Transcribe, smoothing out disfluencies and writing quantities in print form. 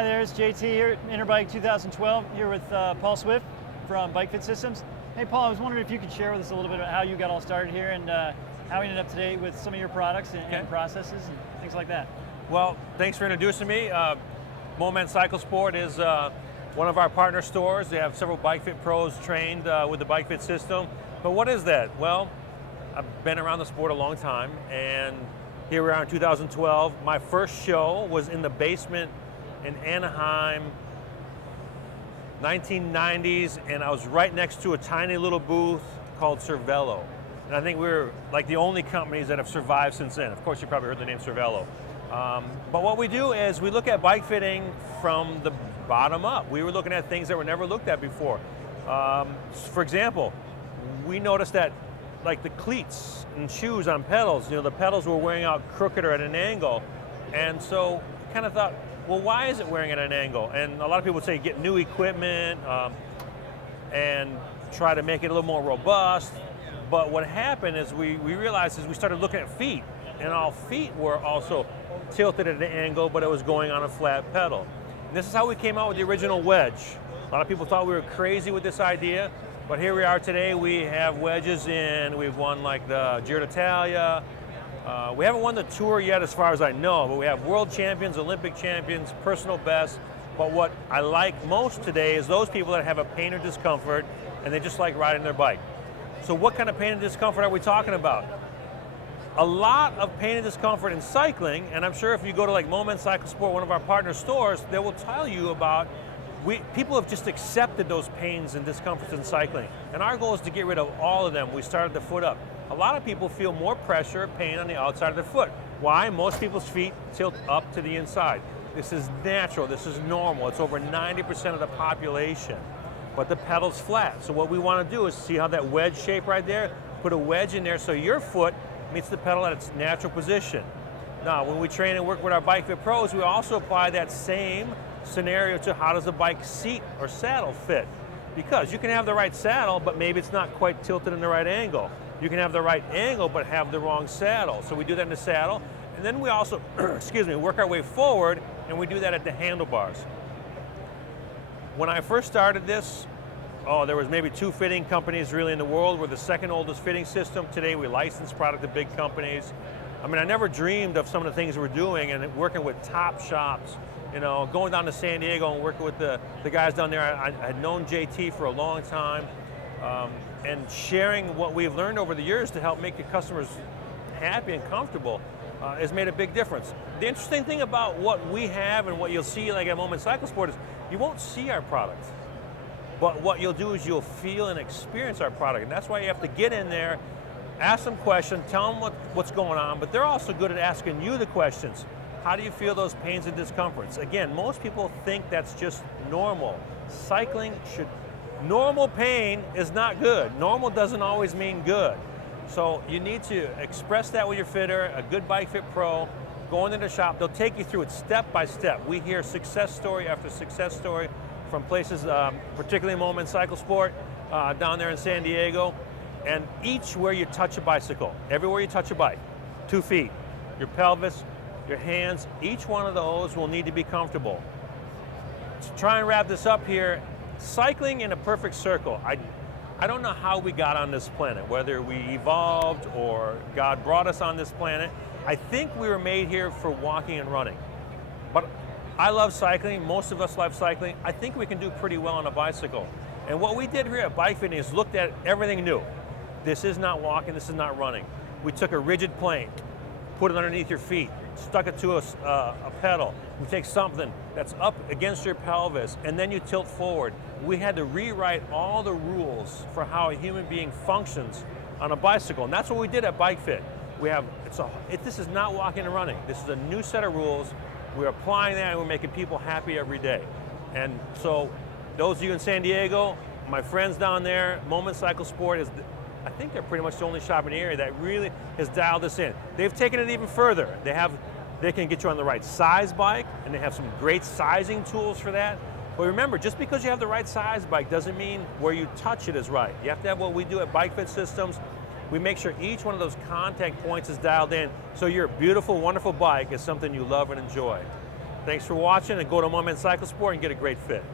Hi there, it's JT here at Interbike 2012, here with Paul Swift from BikeFit Systems. Hey Paul, I was wondering if you could share with us a little bit about how you got all started here and how you ended up today with some of your products and processes and things like that. Well, thanks for introducing me. Moment Cycle Sport is one of our partner stores. They have several BikeFit pros trained with the BikeFit system. But what is that? Well, I've been around the sport a long time, and here we are in 2012. My first show was in the basement in Anaheim, 1990s, and I was right next to a tiny little booth called Cervelo. And I think we were like the only companies that have survived since then. Of course, you probably heard the name Cervelo. But what we do is we look at bike fitting from the bottom up. We were looking at things that were never looked at before. For example, we noticed that like the cleats and shoes on pedals, the pedals were wearing out crooked or at an angle. And so kind of thought, well, why is it wearing at an angle? And a lot of people would say get new equipment and try to make it a little more robust. But what happened is we realized as we started looking at feet, and all feet were also tilted at an angle, but it was going on a flat pedal. And this is how we came out with the original wedge. A lot of people thought we were crazy with this idea, but here we are today. We have wedges in, we've won like the Giro d'Italia. We haven't won the tour yet as far as I know, but we have world champions, Olympic champions, personal bests. But what I like most today is those people that have a pain or discomfort and they just like riding their bike. So what kind of pain and discomfort are we talking about? A lot of pain and discomfort in cycling, and I'm sure if you go to like Moment Cycle Sport, one of our partner stores, they will tell you about, people have just accepted those pains and discomforts in cycling. And our goal is to get rid of all of them. We started the foot up. A lot of people feel more pressure, pain on the outside of their foot. Why? Most people's feet tilt up to the inside. This is natural, this is normal. It's over 90% of the population. But the pedal's flat. So what we want to do is see how that wedge shape right there, put a wedge in there so your foot meets the pedal at its natural position. Now, when we train and work with our BikeFit pros, we also apply that same scenario to how does the bike seat or saddle fit. Because you can have the right saddle, but maybe it's not quite tilted in the right angle. You can have the right angle, but have the wrong saddle. So we do that in the saddle, and then we also, excuse me, work our way forward, and we do that at the handlebars. When I first started this, there was maybe 2 fitting companies really in the world. We're the second oldest fitting system. Today we license product to big companies. I mean, I never dreamed of some of the things we're doing and working with top shops, going down to San Diego and working with the guys down there. I had known JT for a long time. And sharing what we've learned over the years to help make the customers happy and comfortable has made a big difference. The interesting thing about what we have and what you'll see like at Moment Cycle Sport is you won't see our product. But what you'll do is you'll feel and experience our product. And that's why you have to get in there, ask them questions, tell them what's going on, but they're also good at asking you the questions. How do you feel those pains and discomforts? Again, most people think that's just normal. Normal pain is not good. Normal doesn't always mean good. So you need to express that with your fitter, a good BikeFit pro, go into the shop. They'll take you through it step by step. We hear success story after success story from places, particularly Moment Cycle Sport, down there in San Diego. And each where you touch a bicycle, everywhere you touch a bike, 2 feet, your pelvis, your hands, each one of those will need to be comfortable. To try and wrap this up here, cycling in a perfect circle. I don't know how we got on this planet, whether we evolved or God brought us on this planet. I think we were made here for walking and running. But I love cycling, most of us love cycling. I think we can do pretty well on a bicycle. And what we did here at BikeFit is looked at everything new. This is not walking, this is not running. We took a rigid plane, put it underneath your feet, stuck it to a pedal. We take something that's up against your pelvis, and then you tilt forward. We had to rewrite all the rules for how a human being functions on a bicycle, and that's what we did at BikeFit. This is not walking and running. This is a new set of rules. We're applying that, and we're making people happy every day. And so, those of you in San Diego, my friends down there, Moment Cycle Sport I think they're pretty much the only shop in the area that really has dialed this in. They've taken it even further. They can get you on the right size bike, and they have some great sizing tools for that. But remember, just because you have the right size bike doesn't mean where you touch it is right. You have to have what we do at BikeFit Systems. We make sure each one of those contact points is dialed in so your beautiful, wonderful bike is something you love and enjoy. Thanks for watching, and go to Moment Cycle Sport and get a great fit.